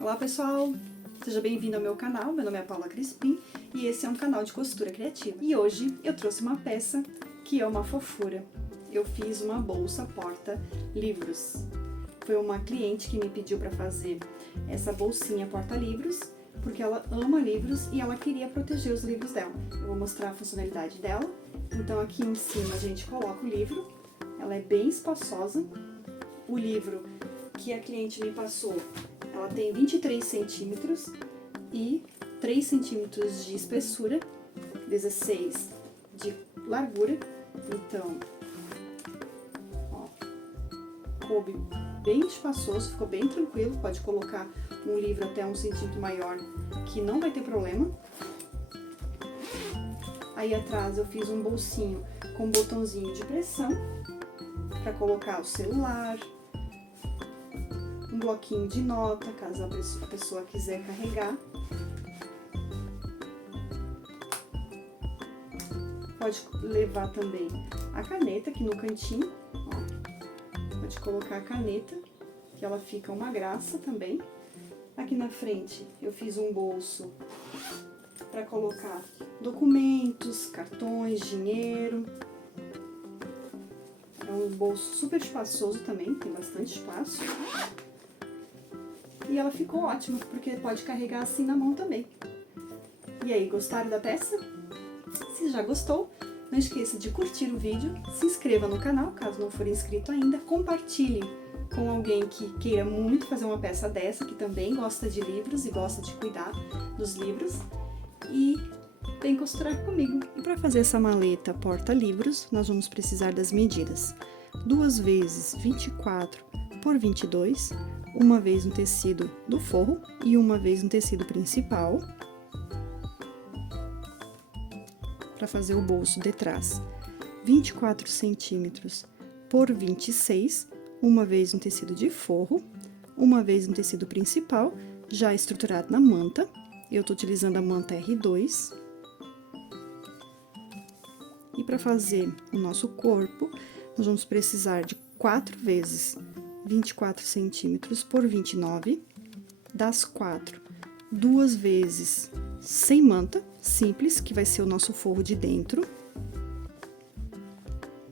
Olá pessoal, seja bem-vindo ao meu canal, meu nome é Paula Crispim e esse é um canal de costura criativa. E hoje eu trouxe uma peça que é uma fofura. Eu fiz uma bolsa porta-livros. Foi uma cliente que me pediu para fazer essa bolsinha porta-livros, porque ela ama livros e ela queria proteger os livros dela. Eu vou mostrar a funcionalidade dela. Então aqui em cima a gente coloca o livro, ela é bem espaçosa. O livro que a cliente me passou, ela tem 23 centímetros e 3 centímetros de espessura, 16 de largura. Então, ó, coube bem espaçoso, ficou bem tranquilo. Pode colocar um livro até 1 centímetro maior, que não vai ter problema. Aí atrás eu fiz um bolsinho com um botãozinho de pressão para colocar o celular, um bloquinho de nota, caso a pessoa quiser carregar. Pode levar também a caneta aqui no cantinho, ó. Pode colocar a caneta, que ela fica uma graça também. Aqui na frente eu fiz um bolso para colocar documentos, cartões, dinheiro. É um bolso super espaçoso também, tem bastante espaço. E ela ficou ótima, porque pode carregar assim na mão também. E aí, gostaram da peça? Se já gostou, não esqueça de curtir o vídeo, se inscreva no canal, caso não for inscrito ainda, compartilhe com alguém que queira muito fazer uma peça dessa, que também gosta de livros e gosta de cuidar dos livros, e vem costurar comigo. E para fazer essa maleta porta-livros, nós vamos precisar das medidas: 2 vezes 24 por 22, uma vez no tecido do forro e uma vez no tecido principal, para fazer o bolso de trás. 24 centímetros por 26, uma vez no tecido de forro, uma vez no tecido principal, já estruturado na manta. Eu tô utilizando a manta R2. E para fazer o nosso corpo, nós vamos precisar de 4 vezes 24 centímetros por 29, das 4, 2 vezes sem manta, simples, que vai ser o nosso forro de dentro,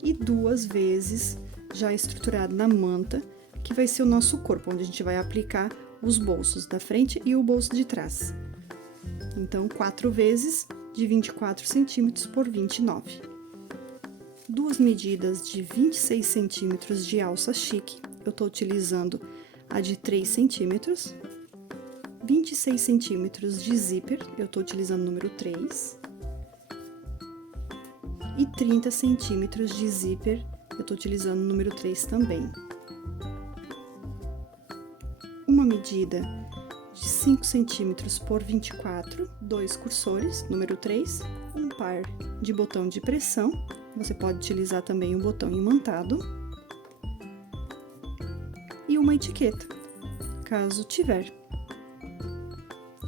e 2 vezes já estruturado na manta, que vai ser o nosso corpo, onde a gente vai aplicar os bolsos da frente e o bolso de trás. Então, 4 vezes de 24 centímetros por 29. 2 medidas de 26 centímetros de alça chique, eu tô utilizando a de 3 centímetros. 26 centímetros de zíper, eu tô utilizando o número 3. E 30 centímetros de zíper, eu tô utilizando o número 3 também. Uma medida de 5 centímetros por 24, 2 cursores, número 3. Um par de botão de pressão, você pode utilizar também o botão imantado. E uma etiqueta, caso tiver.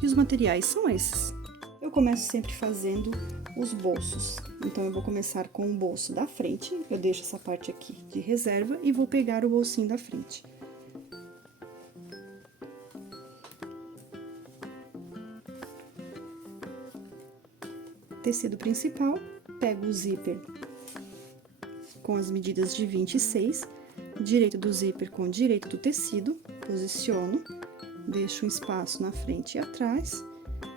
E os materiais são esses. Eu começo sempre fazendo os bolsos. Então, eu vou começar com o bolso da frente. Eu deixo essa parte aqui de reserva e vou pegar o bolsinho da frente. Tecido principal, pego o zíper com as medidas de 26, direito do zíper com direito do tecido, posiciono, deixo um espaço na frente e atrás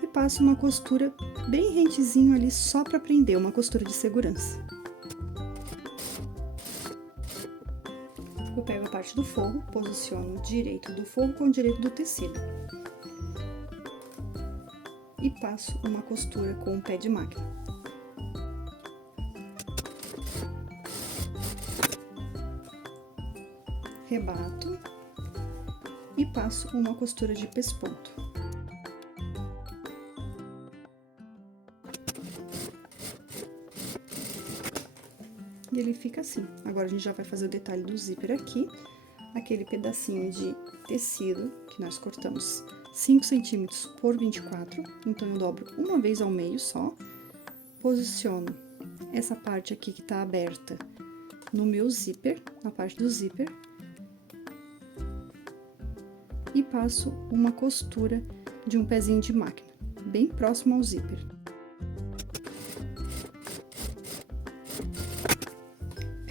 e passo uma costura bem rentezinho ali só para prender, uma costura de segurança. Eu pego a parte do forro, posiciono direito do forro com direito do tecido e passo uma costura com o pé de máquina. Rebato e passo uma costura de pesponto. E ele fica assim. Agora, a gente já vai fazer o detalhe do zíper aqui. Aquele pedacinho de tecido que nós cortamos 5 centímetros por 24. Então, eu dobro uma vez ao meio só. Posiciono essa parte aqui que tá aberta no meu zíper, na parte do zíper. passo uma costura de um pezinho de máquina, bem próximo ao zíper.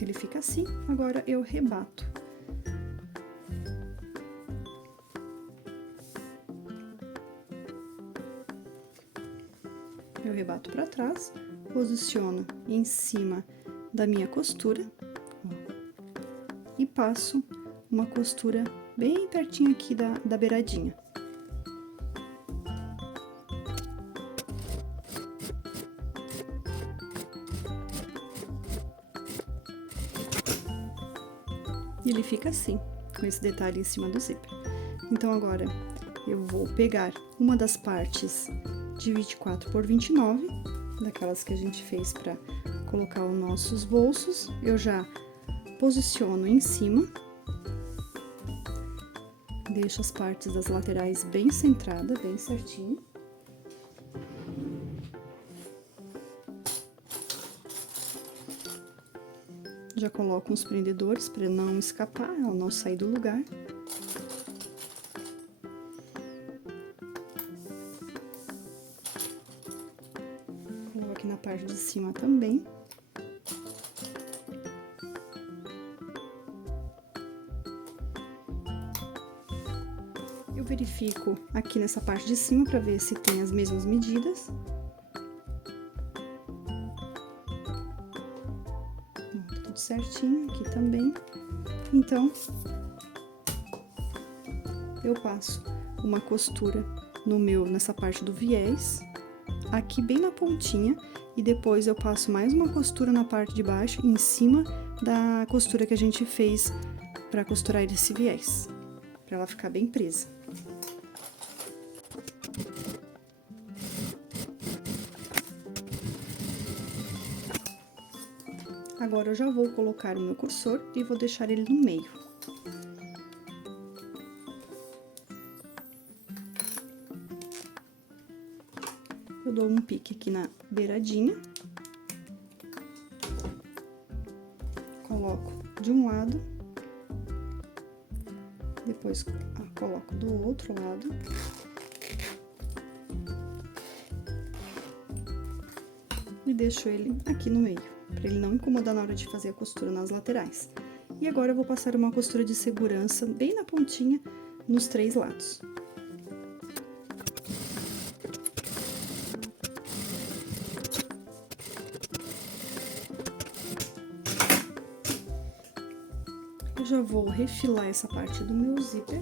Ele fica assim, agora eu rebato. Eu rebato para trás, posiciono em cima da minha costura, ó, e passo uma costura bem pertinho aqui da beiradinha. E ele fica assim, com esse detalhe em cima do zíper. Então, agora, eu vou pegar uma das partes de 24 por 29, daquelas que a gente fez para colocar os nossos bolsos. Eu já posiciono em cima, deixo as partes das laterais bem centradas, bem certinho. Já coloco uns prendedores para não escapar, ela não sair do lugar. Coloco aqui na parte de cima também. Eu verifico aqui nessa parte de cima para ver se tem as mesmas medidas. Tudo certinho aqui também. Então, eu passo uma costura nessa parte do viés, aqui bem na pontinha, e depois eu passo mais uma costura na parte de baixo, em cima da costura que a gente fez para costurar esse viés, para ela ficar bem presa. Agora, eu já vou colocar o meu cursor e vou deixar ele no meio. Eu dou um pique aqui na beiradinha. Coloco de um lado. Depois, coloco do outro lado. E deixo ele aqui no meio, para ele não incomodar na hora de fazer a costura nas laterais. E agora eu vou passar uma costura de segurança bem na pontinha, nos 3 lados. Eu já vou refilar essa parte do meu zíper,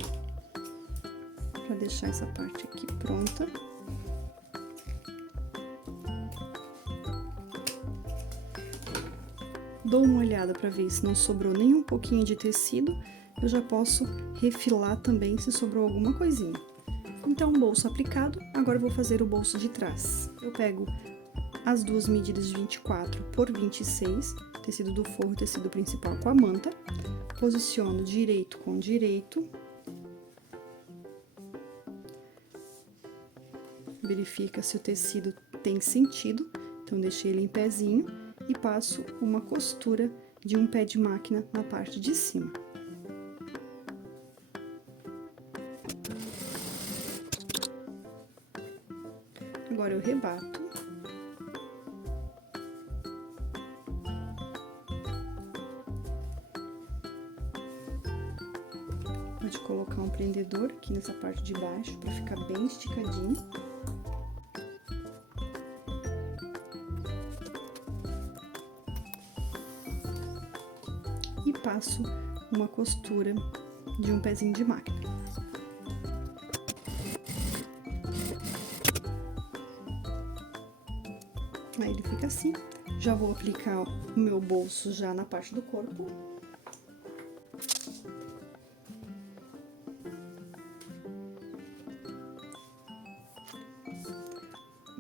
para deixar essa parte aqui pronta. Dou uma olhada para ver se não sobrou nem um pouquinho de tecido, eu já posso refilar também se sobrou alguma coisinha. Então, bolso aplicado, agora eu vou fazer o bolso de trás. Eu pego as duas medidas de 24 por 26, tecido do forro e tecido principal com a manta, posiciono direito com direito, verifica se o tecido tem sentido, então deixei ele em pezinho. E passo uma costura de um pé de máquina na parte de cima. Agora eu rebato. Pode colocar um prendedor aqui nessa parte de baixo para ficar bem esticadinho. E passo uma costura de um pezinho de máquina. Aí ele fica assim. Já vou aplicar o meu bolso já na parte do corpo. —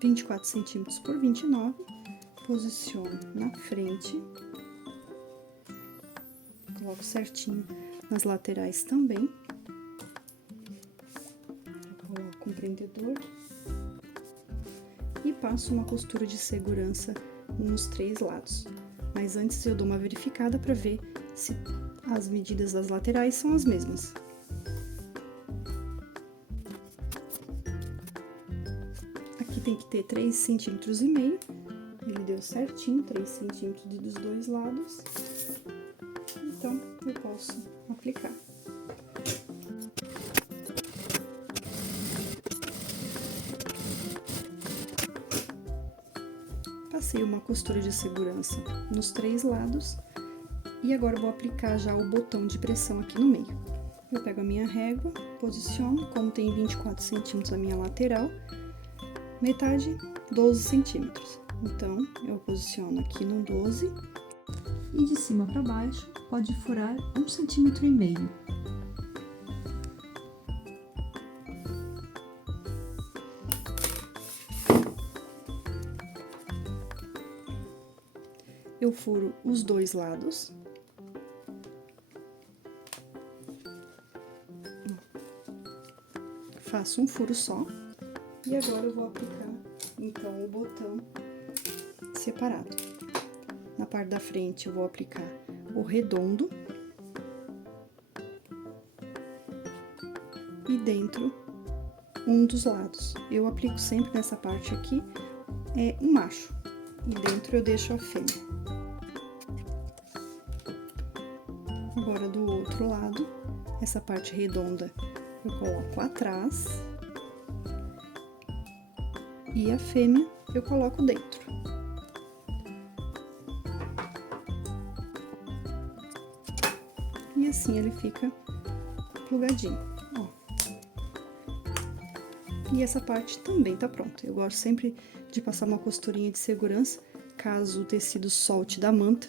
24 centímetros por 29, posiciono na frente. Coloco certinho nas laterais também. Coloco um prendedor. E passo uma costura de segurança nos 3 lados. Mas antes eu dou uma verificada para ver se as medidas das laterais são as mesmas. aqui tem que ter 3,5 centímetros. Ele deu certinho, 3 centímetros dos dois lados. Então, eu posso aplicar. Passei uma costura de segurança nos 3 lados. E agora eu vou aplicar já o botão de pressão aqui no meio. Eu pego a minha régua, posiciono, como tem 24 centímetros a minha lateral, metade 12 centímetros. Então, eu posiciono aqui no 12 e de cima para baixo pode furar 1,5 centímetro. Eu furo os 2 lados. Faço um furo só. E agora eu vou aplicar, então, o botão separado. Na parte da frente eu vou aplicar o redondo. E dentro, um dos lados. Eu aplico sempre nessa parte aqui, o macho. E dentro eu deixo a fêmea. Agora, do outro lado, essa parte redonda eu coloco atrás. E a fêmea eu coloco dentro. E assim ele fica plugadinho, ó. E essa parte também tá pronta. Eu gosto sempre de passar uma costurinha de segurança, caso o tecido solte da manta.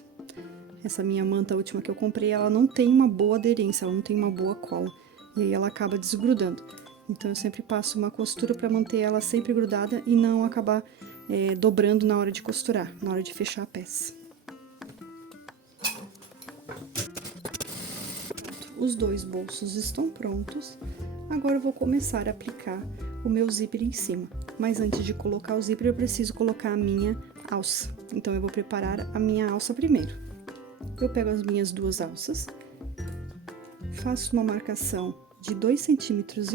Essa minha manta última que eu comprei, ela não tem uma boa aderência, ela não tem uma boa cola. E aí ela acaba desgrudando. Então, eu sempre passo uma costura para manter ela sempre grudada e não acabar dobrando na hora de costurar, na hora de fechar a peça. Os 2 bolsos estão prontos. Agora eu vou começar a aplicar o meu zíper em cima. Mas antes de colocar o zíper, eu preciso colocar a minha alça. Então, eu vou preparar a minha alça primeiro. Eu pego as minhas 2 alças, faço uma marcação de 2,5 centímetros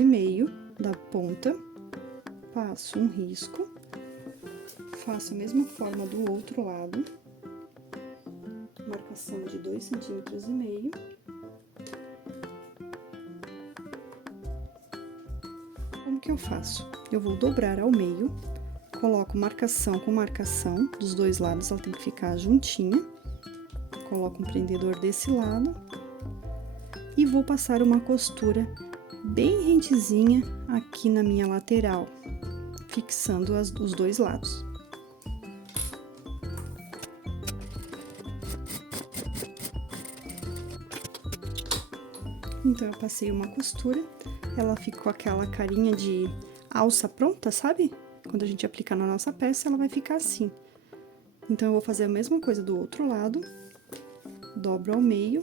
da ponta, passo um risco, faço a mesma forma do outro lado, marcação de 2,5 centímetros. Como que eu faço? Eu vou dobrar ao meio, coloco marcação com marcação dos 2 lados, ela tem que ficar juntinha, coloco um prendedor desse lado e vou passar uma costura bem rentezinha aqui na minha lateral, fixando os 2 lados. Então, eu passei uma costura, ela fica com aquela carinha de alça pronta, sabe? Quando a gente aplicar na nossa peça, ela vai ficar assim. Então, eu vou fazer a mesma coisa do outro lado, dobro ao meio,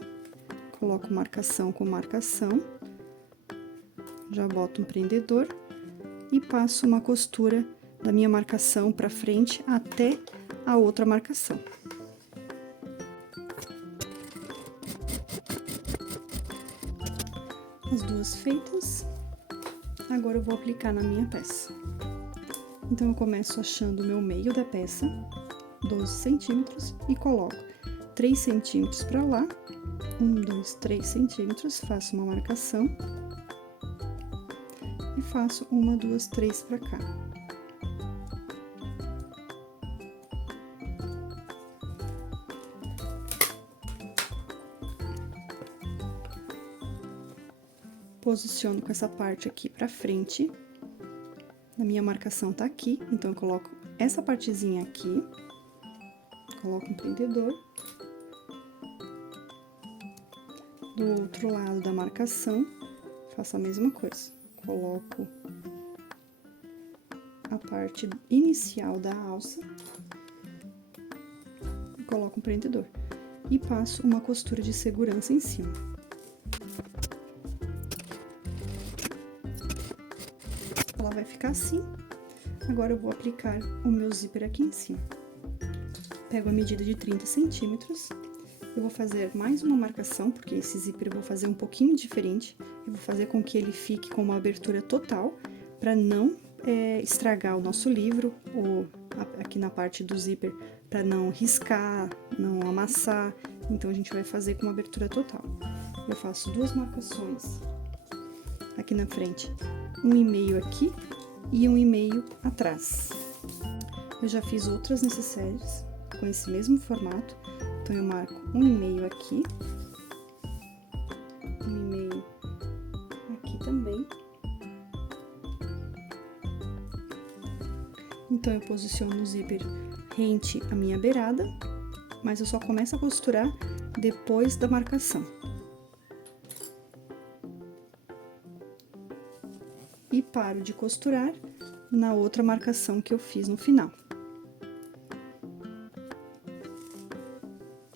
coloco marcação com marcação, já boto um prendedor e passo uma costura da minha marcação para frente até a outra marcação. As 2 feitas, agora eu vou aplicar na minha peça. Então, eu começo achando o meu meio da peça, 12 centímetros, e coloco 3 centímetros para lá, 1, 2, 3 centímetros, faço uma marcação e faço 1, 2, 3 para cá. Posiciono com essa parte aqui pra frente. A minha marcação tá aqui, então eu coloco essa partezinha aqui, coloco um prendedor. Do outro lado da marcação, faço a mesma coisa. Coloco a parte inicial da alça, coloco um prendedor e passo uma costura de segurança em cima. Ela vai ficar assim. Agora eu vou aplicar o meu zíper aqui em cima. Pego a medida de 30 centímetros. Eu vou fazer mais uma marcação, porque esse zíper eu vou fazer um pouquinho diferente. Eu vou fazer com que ele fique com uma abertura total, para não estragar o nosso livro, ou aqui na parte do zíper, para não riscar, não amassar. Então, a gente vai fazer com uma abertura total. Eu faço 2 marcações aqui na frente, 1,5 aqui e 1,5 atrás. Eu já fiz outras necessárias com esse mesmo formato, então eu marco 1,5 aqui, 1,5 aqui também. Então, eu posiciono o zíper rente à minha beirada, mas eu só começo a costurar depois da marcação. E paro de costurar na outra marcação que eu fiz no final.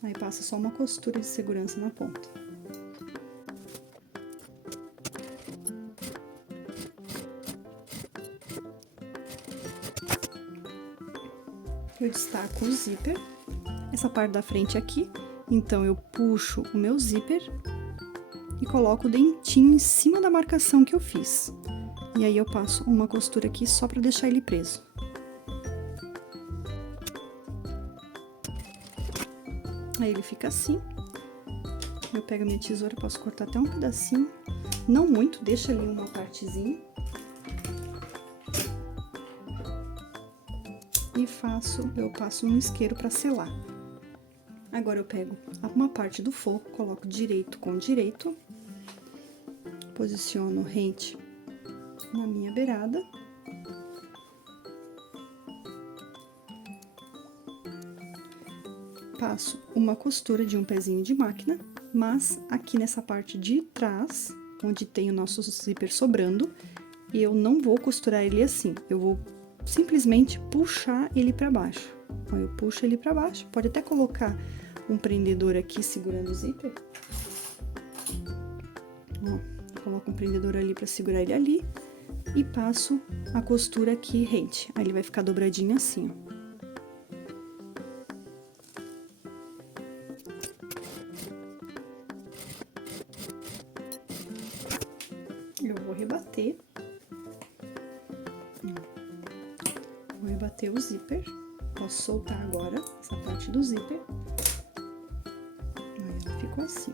Aí passa só uma costura de segurança na ponta. Eu destaco o zíper, essa parte da frente aqui, então eu puxo o meu zíper e coloco o dentinho em cima da marcação que eu fiz. E aí eu passo uma costura aqui só pra deixar ele preso. Aí ele fica assim. Eu pego a minha tesoura, posso cortar até um pedacinho, não muito, deixa ali uma partezinha. E eu passo um isqueiro para selar. Agora eu pego uma parte do forro, coloco direito com direito, posiciono rente na minha beirada. Passo uma costura de um pezinho de máquina, mas aqui nessa parte de trás, onde tem o nosso zíper sobrando, eu não vou costurar ele assim, eu vou simplesmente puxar ele para baixo. Então, eu puxo ele para baixo, pode até colocar um prendedor aqui segurando o zíper. Ó, coloco um prendedor ali para segurar ele ali e passo a costura aqui rente. Aí ele vai ficar dobradinho assim, ó. Eu vou rebater. Vou rebater o zíper. Posso soltar agora essa parte do zíper. Aí, ficou assim.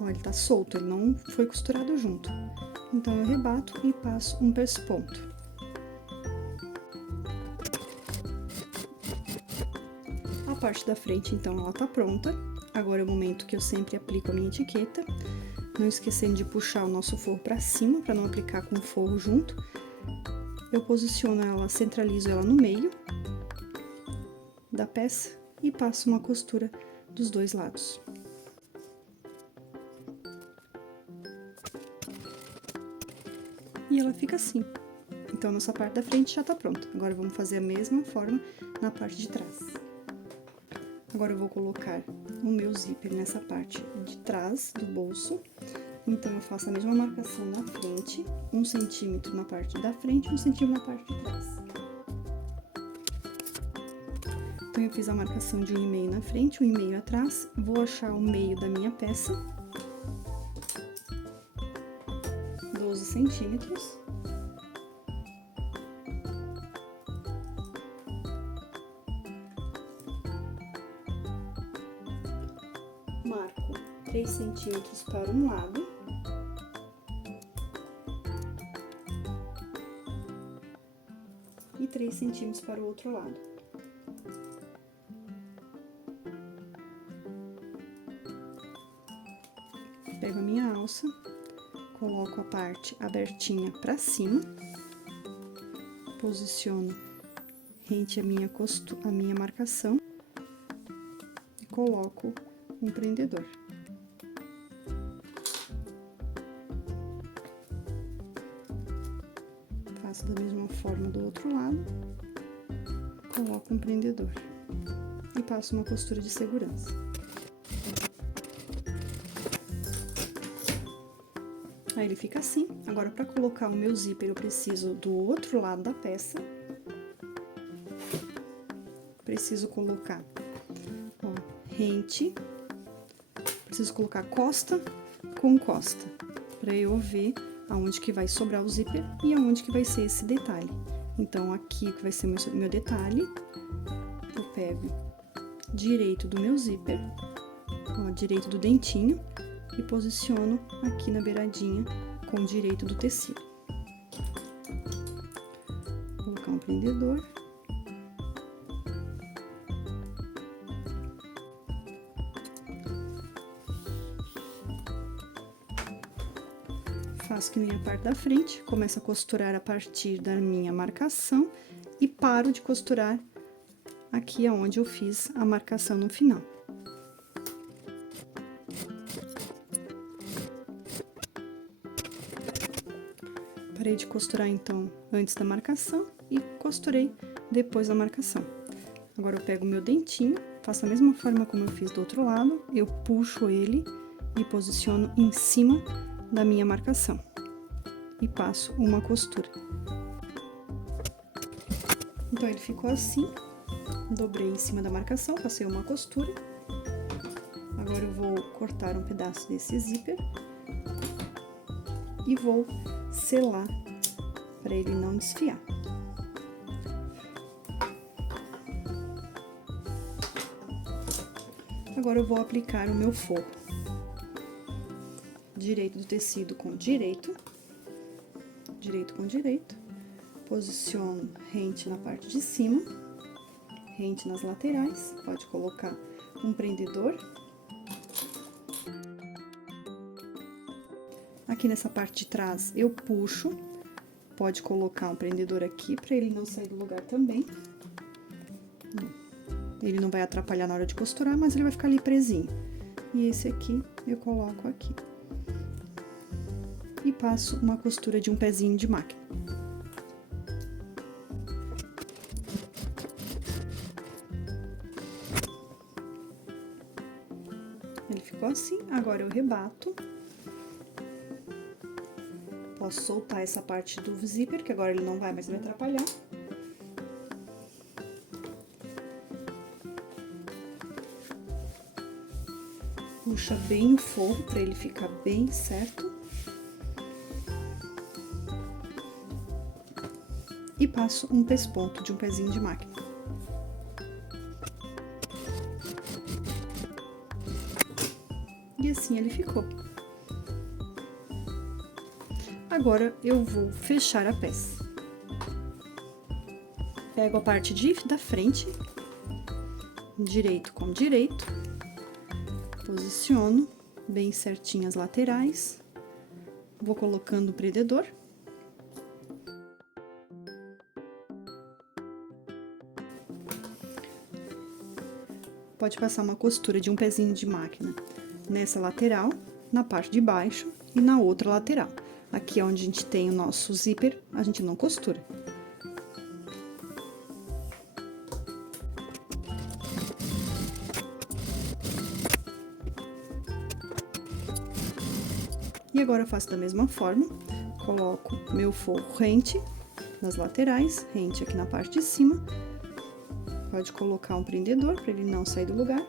Ó, ele tá solto, ele não foi costurado junto. Então, eu rebato e passo um pesponto. A parte da frente, então, ela tá pronta. Agora é o momento que eu sempre aplico a minha etiqueta. Não esquecendo de puxar o nosso forro pra cima, pra não aplicar com o forro junto. Eu posiciono ela, centralizo ela no meio da peça e passo uma costura dos dois lados. E ela fica assim. Então, nossa parte da frente já tá pronta. Agora, vamos fazer a mesma forma na parte de trás. Agora, eu vou colocar o meu zíper nessa parte de trás do bolso. Então, eu faço a mesma marcação na frente, 1 centímetro na parte da frente, 1 centímetro na parte de trás. Então, eu fiz a marcação de 1,5 na frente, 1,5 atrás. Vou achar o meio da minha peça. 12 centímetros. Marco 3 centímetros para um lado. E 3 centímetros para o outro lado. Pego a minha alça, coloco a parte abertinha para cima, posiciono rente à minha marcação e coloco um prendedor. Faço da mesma forma do outro lado, coloco um prendedor e passo uma costura de segurança. Aí ele fica assim. Agora, para colocar o meu zíper, eu preciso do outro lado da peça. Preciso colocar, ó, rente. Preciso colocar costa com costa, para eu ver aonde que vai sobrar o zíper e aonde que vai ser esse detalhe. Então, aqui que vai ser meu detalhe, eu pego direito do meu zíper, ó, direito do dentinho, e posiciono aqui na beiradinha com o direito do tecido. Vou colocar um prendedor. Faço que nem a parte da frente, começo a costurar a partir da minha marcação e paro de costurar aqui aonde eu fiz a marcação no final. Parei de costurar, então, antes da marcação e costurei depois da marcação. Agora, eu pego o meu dentinho, faço a mesma forma como eu fiz do outro lado, eu puxo ele e posiciono em cima da minha marcação e passo uma costura. Então, ele ficou assim, dobrei em cima da marcação, passei uma costura. Agora, eu vou cortar um pedaço desse zíper e vou selar para ele não desfiar. Agora, eu vou aplicar o meu forro. Direito do tecido com direito, direito com direito, posiciono rente na parte de cima, rente nas laterais, pode colocar um prendedor. Aqui nessa parte de trás eu puxo, pode colocar um prendedor aqui para ele não sair do lugar também. Ele não vai atrapalhar na hora de costurar, mas ele vai ficar ali presinho. E esse aqui eu coloco aqui. E passo uma costura de um pezinho de máquina. Ele ficou assim, agora eu rebato. Posso soltar essa parte do zíper, que agora ele não vai mais me atrapalhar. Puxa bem o forro para ele ficar bem certo. E passo um pesponto de um pezinho de máquina. E assim ele ficou. Agora, eu vou fechar a peça. Pego a parte da frente, direito com direito, posiciono bem certinho as laterais, vou colocando o prendedor. Pode passar uma costura de um pezinho de máquina nessa lateral, na parte de baixo e na outra lateral. Aqui onde a gente tem o nosso zíper, a gente não costura. E agora eu faço da mesma forma, coloco meu forro rente nas laterais, rente aqui na parte de cima. Pode colocar um prendedor para ele não sair do lugar.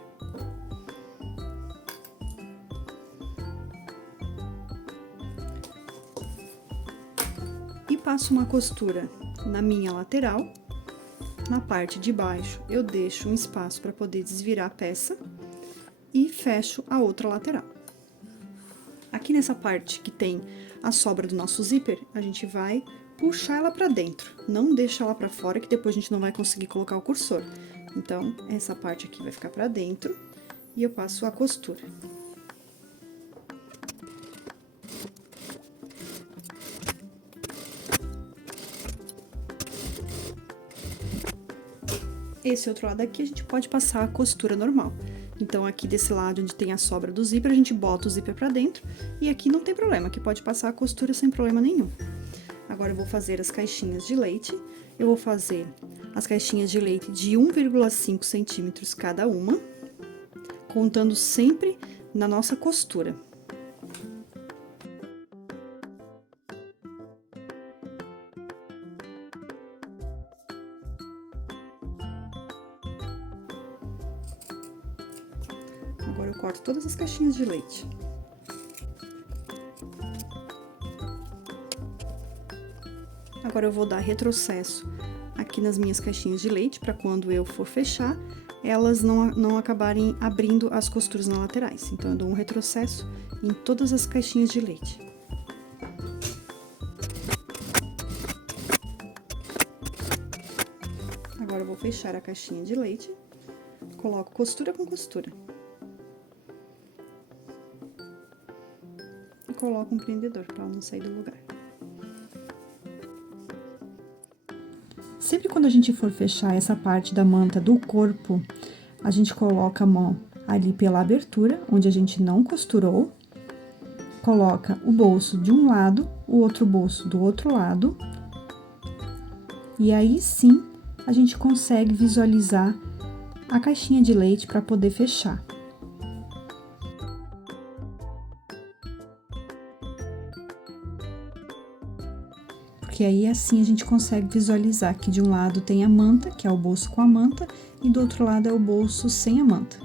E passo uma costura na minha lateral. Na parte de baixo, eu deixo um espaço para poder desvirar a peça e fecho a outra lateral. Aqui nessa parte que tem a sobra do nosso zíper, a gente vai puxar ela pra dentro, não deixa ela pra fora, que depois a gente não vai conseguir colocar o cursor. Então, essa parte aqui vai ficar pra dentro e eu passo a costura. Esse outro lado aqui a gente pode passar a costura normal. Então, aqui desse lado onde tem a sobra do zíper, a gente bota o zíper pra dentro e aqui não tem problema, aqui pode passar a costura sem problema nenhum. Agora, eu vou fazer as caixinhas de leite. Eu vou fazer as caixinhas de leite de 1,5 centímetros cada uma, contando sempre na nossa costura. Agora, eu corto todas as caixinhas de leite. agora eu vou dar retrocesso aqui nas minhas caixinhas de leite, para quando eu for fechar, elas não acabarem abrindo as costuras nas laterais. Então, eu dou um retrocesso em todas as caixinhas de leite. Agora, eu vou fechar a caixinha de leite, coloco costura com costura. E coloco um prendedor para ela não sair do lugar. Sempre quando a gente for fechar essa parte da manta do corpo, a gente coloca a mão ali pela abertura, onde a gente não costurou. Coloca o bolso de um lado, o outro bolso do outro lado. E aí sim, a gente consegue visualizar a caixinha de leite para poder fechar. Porque aí assim a gente consegue visualizar que de um lado tem a manta, que é o bolso com a manta, e do outro lado é o bolso sem a manta.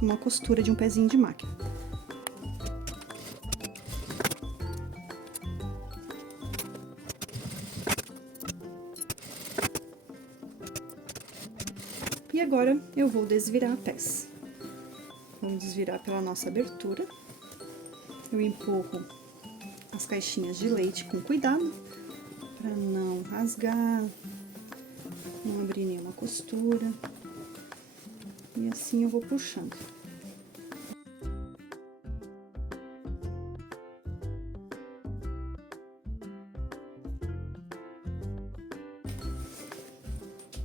Uma costura de um pezinho de máquina. E agora, eu vou desvirar a peça. Vamos desvirar pela nossa abertura. Eu empurro as caixinhas de leite com cuidado, para não rasgar, não abrir nenhuma costura. E assim eu vou puxando.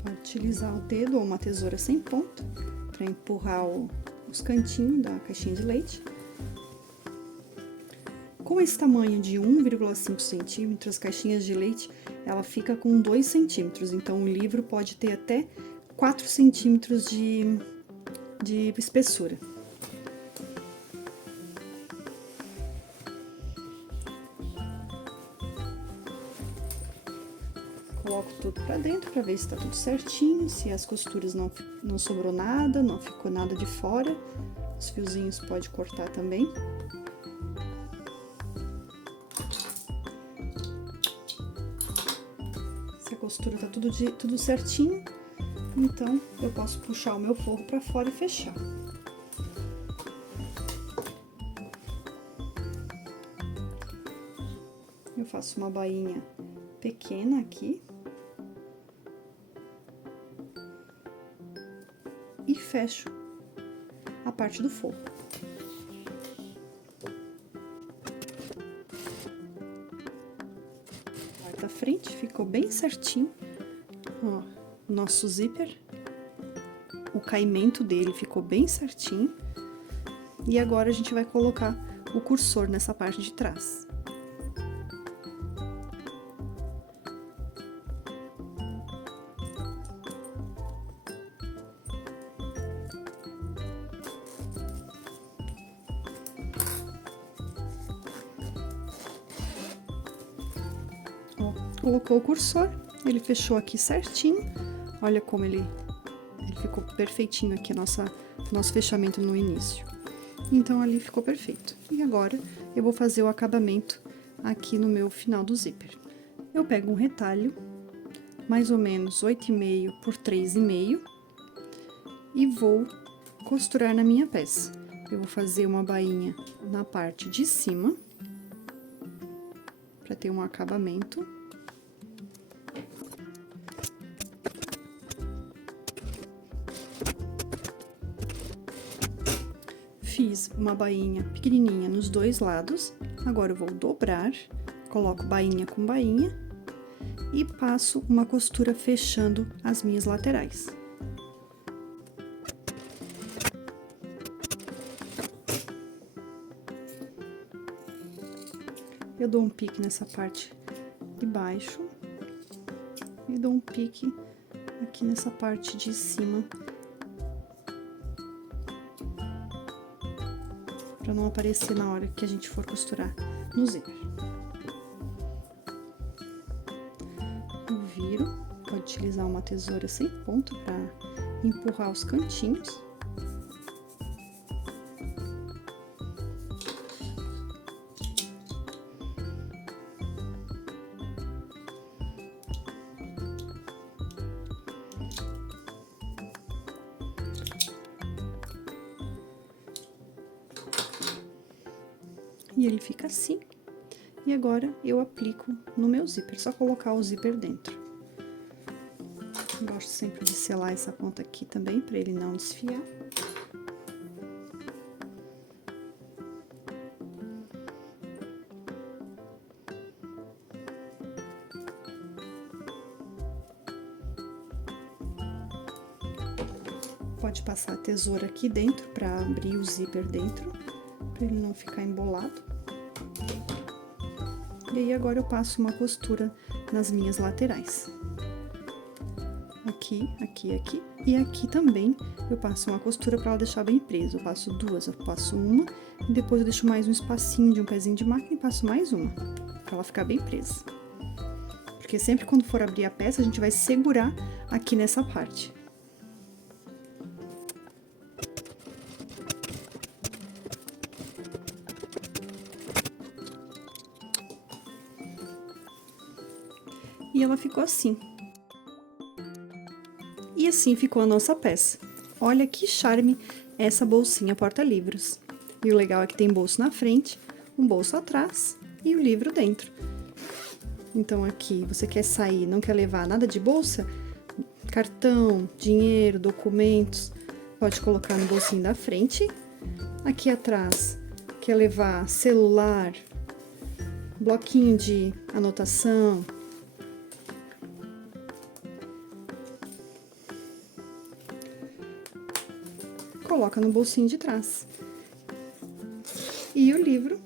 Pode utilizar o dedo ou uma tesoura sem ponta para empurrar os cantinhos da caixinha de leite. Com esse tamanho de 1,5 centímetros, as caixinhas de leite, ela fica com 2 centímetros. Então, o livro pode ter até 4 centímetros de espessura. Coloco tudo pra dentro pra ver se tá tudo certinho, se as costuras não sobrou nada, não ficou nada de fora. Os fiozinhos pode cortar também. Se a costura tá tudo certinho, então eu posso puxar o meu forro pra fora e fechar. Eu faço uma bainha pequena aqui. E fecho a parte do forro. A parte da frente ficou bem certinho. Ó, nosso zíper. O caimento dele ficou bem certinho. E agora a gente vai colocar o cursor nessa parte de trás. Colocou o cursor, ele fechou aqui certinho, olha como ele ficou perfeitinho aqui, nosso fechamento no início. Então, ali ficou perfeito. E agora, eu vou fazer o acabamento aqui no meu final do zíper. Eu pego um retalho, mais ou menos 8,5 por 3,5, e vou costurar na minha peça. Eu vou fazer uma bainha na parte de cima, para ter um acabamento. Fiz uma bainha pequenininha nos dois lados, agora eu vou dobrar, coloco bainha com bainha e passo uma costura fechando as minhas laterais. Eu dou um pique nessa parte de baixo e dou um pique aqui nessa parte de cima, para não aparecer na hora que a gente for costurar no zíper. Eu viro, pode utilizar uma tesoura sem ponta para empurrar os cantinhos. E ele fica assim. E agora eu aplico no meu zíper, só colocar o zíper dentro. Gosto sempre de selar essa ponta aqui também, para ele não desfiar. Pode passar a tesoura aqui dentro para abrir o zíper dentro, para ele não ficar embolado. E aí agora eu passo uma costura nas minhas laterais. Aqui, aqui, aqui. E aqui também eu passo uma costura para ela deixar bem preso. Eu passo duas, eu passo uma e depois eu deixo mais um espacinho de um pezinho de máquina e passo mais uma, para ela ficar bem presa. Porque sempre quando for abrir a peça, a gente vai segurar aqui nessa parte. E ela ficou assim. E assim ficou a nossa peça. Olha que charme essa bolsinha porta-livros. E o legal é que tem bolso na frente, um bolso atrás e o livro dentro. Então aqui, você quer sair, não quer levar nada de bolsa? Cartão, dinheiro, documentos, pode colocar no bolsinho da frente. Aqui atrás, quer levar celular, bloquinho de anotação. Coloca no bolsinho de trás. E o livro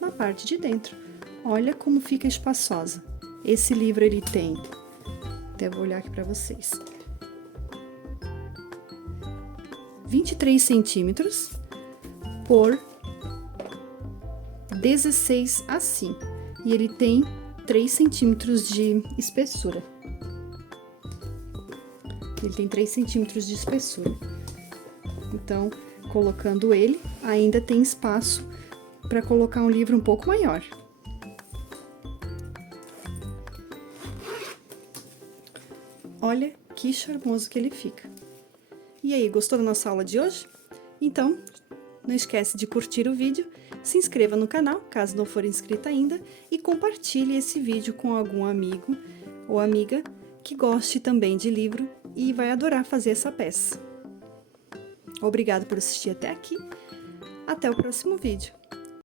na parte de dentro. Olha como fica espaçosa. Esse livro ele tem, até vou olhar aqui para vocês, 23 centímetros por 16 assim. E ele tem 3 centímetros de espessura. Ele tem 3 centímetros de espessura. Então, colocando ele, ainda tem espaço para colocar um livro um pouco maior. Olha que charmoso que ele fica. E aí, gostou da nossa aula de hoje? Então, não esquece de curtir o vídeo, se inscreva no canal, caso não for inscrito ainda, e compartilhe esse vídeo com algum amigo ou amiga que goste também de livro e vai adorar fazer essa peça. Obrigada por assistir até aqui. Até o próximo vídeo.